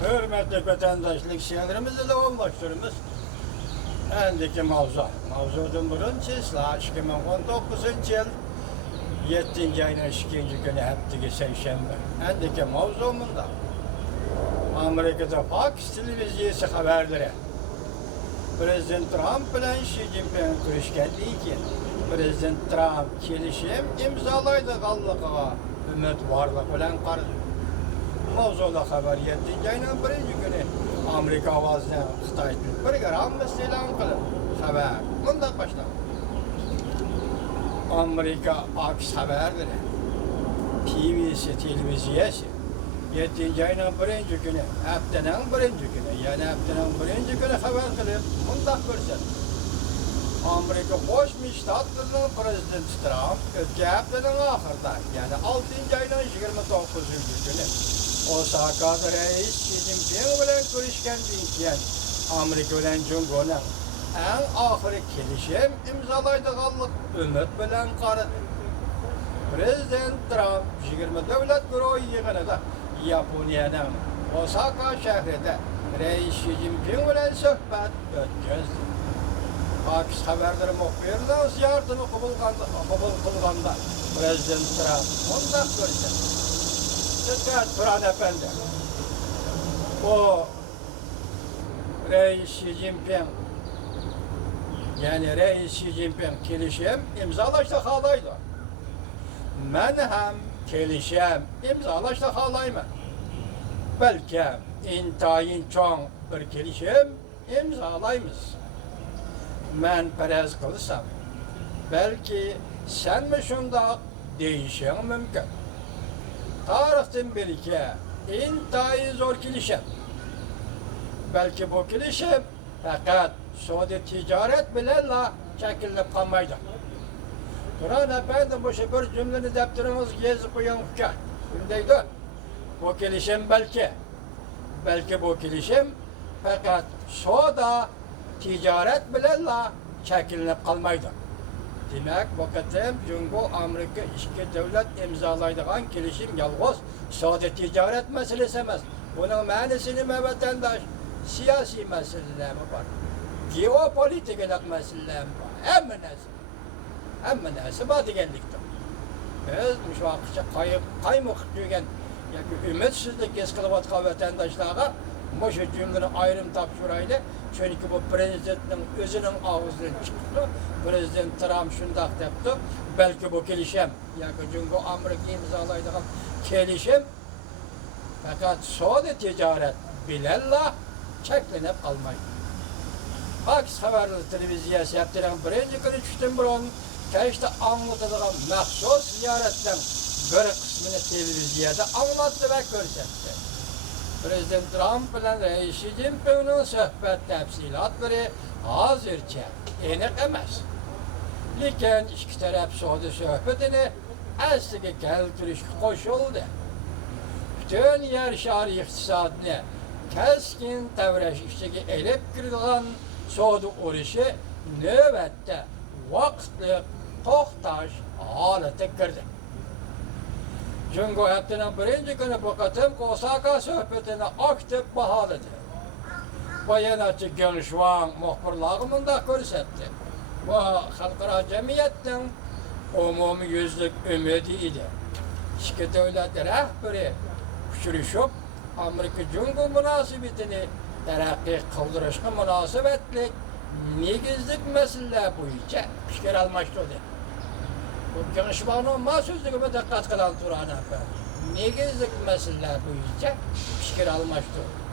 Hürmetli vatandaşlık şehirimizi de olmuşturumuz. Endiki mavzudun birinci ıslah 2019 yıl 7. ayın 2. günü heptiki seyşembe. Endiki mavzumunda Amerika'da Fox televizyesi haberleri. Prezident Trump bilen Xi Jinping görüşkenliği ki Prezident Trump kelişim imzalaydı kallıqığa ümit varlık bilen qardı. Mavzuda haber 7. ayın 1. günü Amerika avazına Xitay bir grammış elan kılın. Haber. Bundan başla. Amerika aks haberleri. TV'si, televizyesi. 7. ayın 1. günü, haftanın 1. günü, yani haftanın 1. günü haber kılıp bundan görsen. Amerika Koşmuş Ştatlarının Prezidenti Trump, ötki haftanın ahırda, yani 6. ayın 29. günü, Osaka'da reis Xi Jinping bilen görüşkenliği diyen Amerika bilen Cumhur'un en ahırı kelişim imzalaydıqanlık ümit bilen qarıdı. Prezident Trump 20 devlet güruhu yığınıda Yaponiyanın Osaka şehrinde reis Xi Jinping bilen söhbet ötküzdü. Akis haberleri muhbirden ziyaretini kabul kılganda Prezident Trump ondan görüşen. Dikkat Turan Efendi. O reis Xi Jinping yani reis Xi Jinping kelişim imzalaştı halaydı. Men hem kelişim imzalaştı halayım. Belki intayin çoğun bir kelişim imzalayımız. Men perez kılsam belki sen mi şunda değişen mümkün. Tarihten beri ki intayin zor kelişim. Belki bu kelişim fakat Suudi ticaret bilenle çekilip kalmaydı. Turan Efendi bu bir cümleni depteriniz gezip uyan hükâr. Şimdiydi. Bu kelişim belki bu kelişim fakat Suudi ticaret bilenle çekilip kalmaydı. Demek vakitim Cumhur Amerika iki devlet imzalaydıgan kelişim yalnız Suudi ticaret meselesi emas. Bunun manasını vatandaş siyasi meseleler var. Geopolitik meseleler var. Hem nesi var diyenliktir. Biz bu vakitçe kaymık diyen ümitsizlik eskalavatkan vatandaşlara bu cümlenin ayrım tapşırayla çünkü bu prezidentin özünün ağzından çıktı. Prezident Trump şundak yaptı. Belki bu kelişim çünkü Amerika imzalaydığı kelişim fakat Suudi ticaret bilenle çeklenip kalmaydı. Aks haberli televizyası yaptıran 1. günü düştüm buranın keşte anlatılan mahsus ziyaretten bir kısmını televizyada anlattı ve görsetti. Prezident Trump bilen reis Xi Jinping'in söhbet tafsilatları hazırca enik emas. Lekin iki taraf Suudi söhbetini asliga keltirishga qo'shildi. Bütün yer şari iktisadını keskin davrash ichiga elib kirgan Suudi urushi navbatda vaqtli to'xtash holatiga kirdi. Cumhur haftanın 1. günü bu qatim Osaka söhbetini aktif bahaladı. Bayanatçı Gönşvan muhbirliği bunda ko'rsatdi. Bu xalqaro jamiyatning umumi yüzlük ümidi idi. İki devlet rahbari uchrashib Amerika Cumhur munosabatini taraqqiy qildirishga munosabatli negizlik masalalar bo'yicha fikr almashtirdi. Bu Gönşvan'ın mahsusluğuna dikkat kılan Turan Efendi. Negizlik meseleler bo'yicha fikr almashtirdi.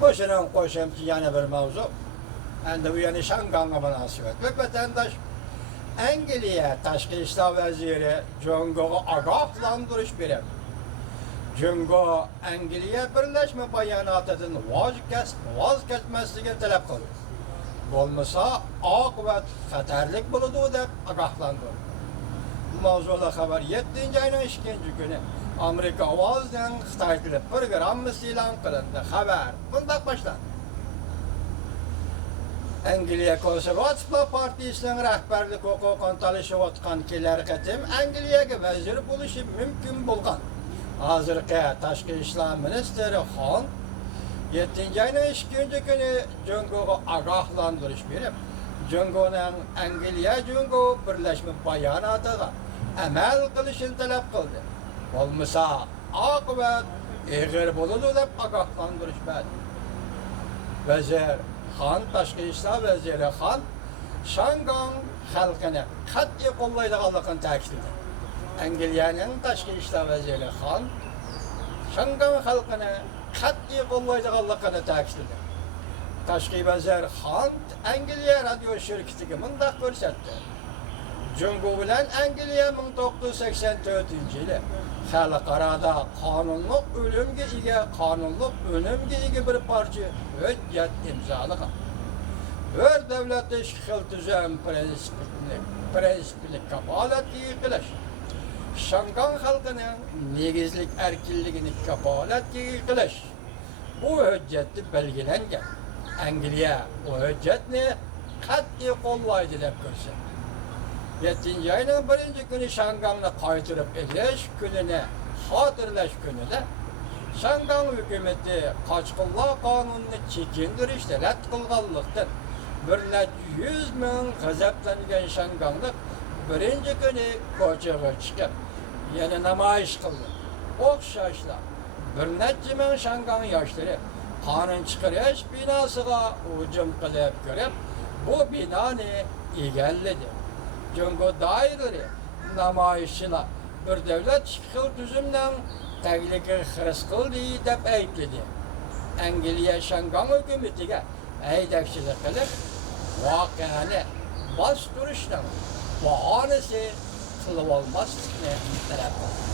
Boşuna koşayım ki yana bir mavzu. Endi bu yani Şangang'a münasebetli vatandaş Angliya Tashqi ishlar vaziri Cumhur'a ogohlantirish berib. Cumhur Angliya birlashma bayonotidan voz kechmasligini talab qildi. Bo'lmasa oqibat xatarlik bo'ladi deb ogohlantirdi. Bu mavzuda xabar 7. ayning 2. kuni Amerika ovozidan Xitoy tili programmasi e'lon qilindi. Xabar bunday boshlandi. Angliya Konservativlar Partiyasining rahbarlik huquqini talashayotgan kelar qatim Angliyaga vazir bo'lishi mumkin bo'lgan hozirgi tashqi ishlar ministri Xon 7 ayning 2 kuni Jungoga ogohlantirish berib, Jungoning Angliya Jungo birlashma bayonotiga amal qilishini talab qildi. Bo'lmasa oqibat eg'ir bo'ladi deb ogohlantirish berdi. Vazir Xon, tashqi ishlar vaziri Xon Shangang xalqini qat'iy qo'llaydiganligini ta'kidladi. Angliyaning tashqi ishlar vaziri Xon Shangang xalqini qat'iy qo'llaydiganligini ta'kidladi. Tashqi vazir Xon Angliya radio shirkatiga mundaq ko'rsatdi. Jungo bilan Angliya 1984-yili xalqarada qonunliq o'limga ega bir parcha hujjat imzolagan. Bir davlat ishqil tuzum prinsipini kafolatga qilish, Shangang xalqining negizlik erkinligini kafolatga qilish bu hujjatda belgilangan. Angliya bu hujjatni qat'iy qo'llaydi deb ko'rsatdi. 7 ayning 1 kuni Shangangni qaytarib elish kunini xotirlash kunida Shangang hukumati qochqinlar qonunini chekintirishni rad qilganlikdan bir necha 100 ming g'azablangan Shanganglik 1 kuni ko'chaga chiqib, yana namoyish qildi. O'xshashlar bir necha ming Shangang yoshlari qonun chiqarish binosiga hujum qilib ko'rib, bu binoni egalladi. Jungo doiralari namoyishchilar bir davlat ishqil tuzumdan tagliga xiris qildi deb aytdi. Angliya Shangang hukumatiga haydakchilik qilib, voqeani bostirishdan bahonasi qilib olmaslikni talab qildi.